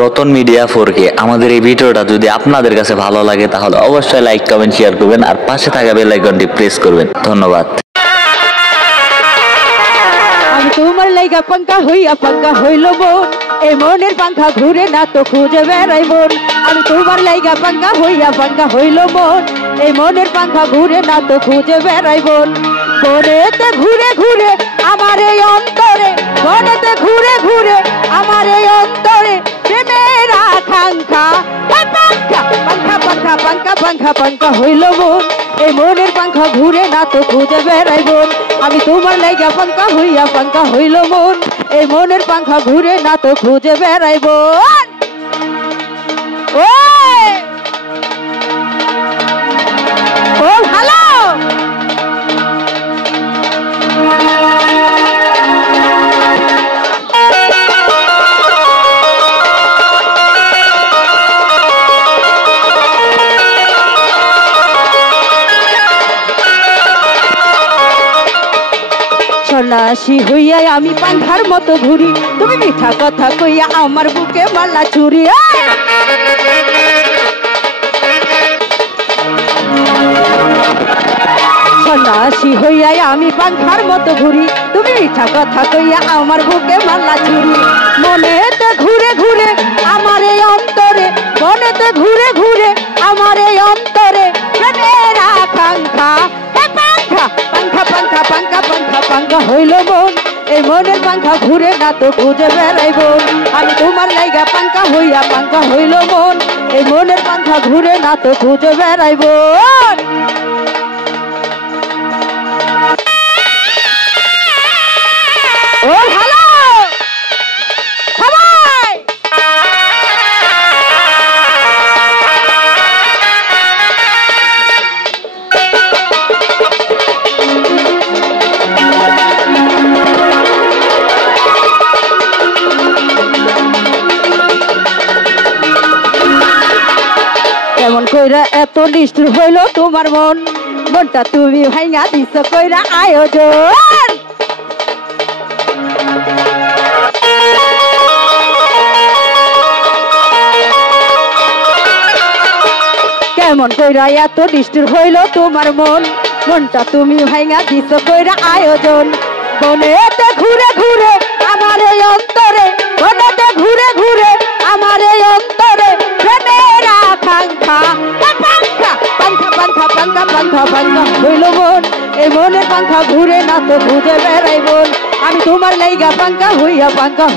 Ratan media 4K। আমাদের এই ভিডিওটা যদি আপনাদের কাছে ভালো লাগে তাহলে অবশ্যই লাইক কমেন্ট শেয়ার করবেন আর পাশে থাকা বেল আইকনটি প্রেস করবেন। ধন্যবাদ। আমি তোমার লাইগা পাঙ্কা হইল মন, এই মনের পাঙ্খা ঘুরে না তো খুঁজে বেড়াই মন। আমি তোমার লাইগা পাঙ্কা হইল মন, এই মনের পাঙ্খা ঘুরে না তো খুঁজে বেড়াই মন। বনেতে ঘুরে ঘুরে আমার এই অন্তরে, বনেতে ঘুরে ঘুরে আমার এই অন্তরে প্রেমের আকাঙ্ক্ষা। পাঙ্খা পাঙ্খা পাঙ্খা পাঙ্খা পাঙ্খা পাঙ্খা হইল মন, এই মনের পাঙ্খা ঘুরে না তো খুঁজে বেড়াই মন। আমি তোমার লাইগা পাঙ্খা হইল মন, এই মনের পাঙ্খা ঘুরে না তো খুঁজে বেড়াই মন। ও ভালো সন্ন্যাসী হইয়া আমি পাঙ্খার মতো ঘুরি, তুমি মিঠা কথা কইয়া আমার বুকে মালা ছুরি। সন্ন্যাসী হইয়া আমি পাঙ্খার মতো ঘুরি, তুমি মিঠা কথা কইয়া আমার বুকে মালা ছুরি। মনেতে ঘুরে ঘুরে আমার এই অন্তরে, মনেতে ঘুরে ঘুরে আমার এই অন্তরে প্রেমের আকাঙ্ক্ষা। পাঙ্খা পাঙ্খা পাঙ্খা পাঙ্খা পাঙ্খা পাঙ্খা হইল মন, এই মনের পাঙ্খা ঘুরে না তো খুঁজে বেড়াই মন। আমি তোমার লাইগা পাঙ্খা হইল মন, এই মনের পাঙ্খা ঘুরে না তো খুঁজে বেড়াই মন। ও ভালো সবাই কেমন কইরা এত নিষ্ঠুর হইল তোমার মন, মনটা তুমি ভাঙা দিছ কইরা আয়োজন। কেমন কইরা এত নিষ্ঠুর হইল তোমার মন, মনটা তুমি ভাঙা দিছ কইরা আয়োজন। বনেতে ঘুরে ঘুরে আমার এই অন্তরে, বনেতে ঘুরে ঘুরে আমার এই অন্তরে প্রেমের আকাঙ্ক্ষা। পাঙ্খা পাঙ্খা পাঙ্খা পাঙ্খা পাঙ্খা পাঙ্খা হইল মন, এই মনের পাঙ্খা ঘুরে না তো খুঁজে বেড়াই মন। আমি তোমার লাইগা পাঙ্খা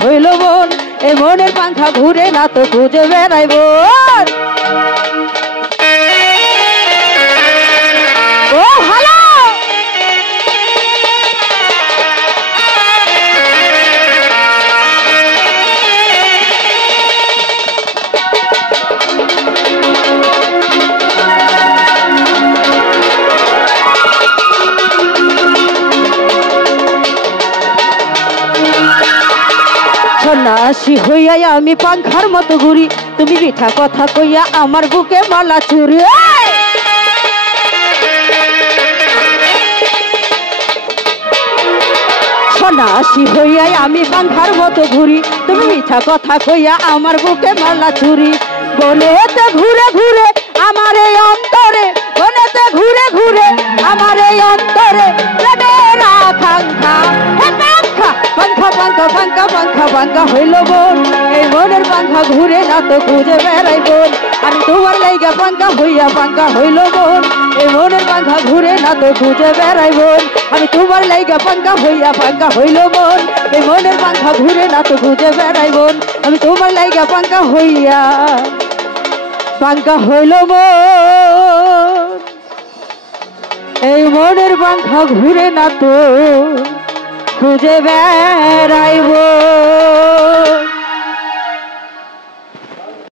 হইল মন, এই মনের পাঙ্খা ঘুরে না তো খুঁজে বেড়াই মন। ও ভালো সন্ন্যাসী হইয়া আমি পাঙ্খার মতো ঘুরি, তুমি মিঠা কথা কইয়া আমার বুকে মালা ছুরি। সন্ন্যাসী হইয়া আমি পাঙ্খার মতো ঘুরি, তুমি মিঠা কথা কইয়া আমার বুকে মালা ছুরি। বনেতে ঘুরে ঘুরে আমার এই অন্তরে, বনেতে ঘুরে ঘুরে আমার এই অন্তরে প্রেমের আকাঙ্ক্ষা। পাঙ্খা পাঙ্খা পাঙ্খা পাঙ্খা পাঙ্খা পাঙ্খা হইল মন, এই মনের পাঙ্খা ঘুরে না তো খুঁজে বেড়াই মন। আমি তোমার লাইগা পাঙ্খা হইল মন, এই মনের পাঙ্খা ঘুরে না তো খুঁজে বেড়াই মন। আমি তোমার লাইগা পাঙ্খা হইল মন, এই মনের পাঙ্খা ঘুরে না তো খুঁজে বেড়াই মন। আমি তোমার লাইগা পাঙ্খা হইল মন, এই মনের পাঙ্খা ঘুরে না তো খুঁজে বেড়াইব।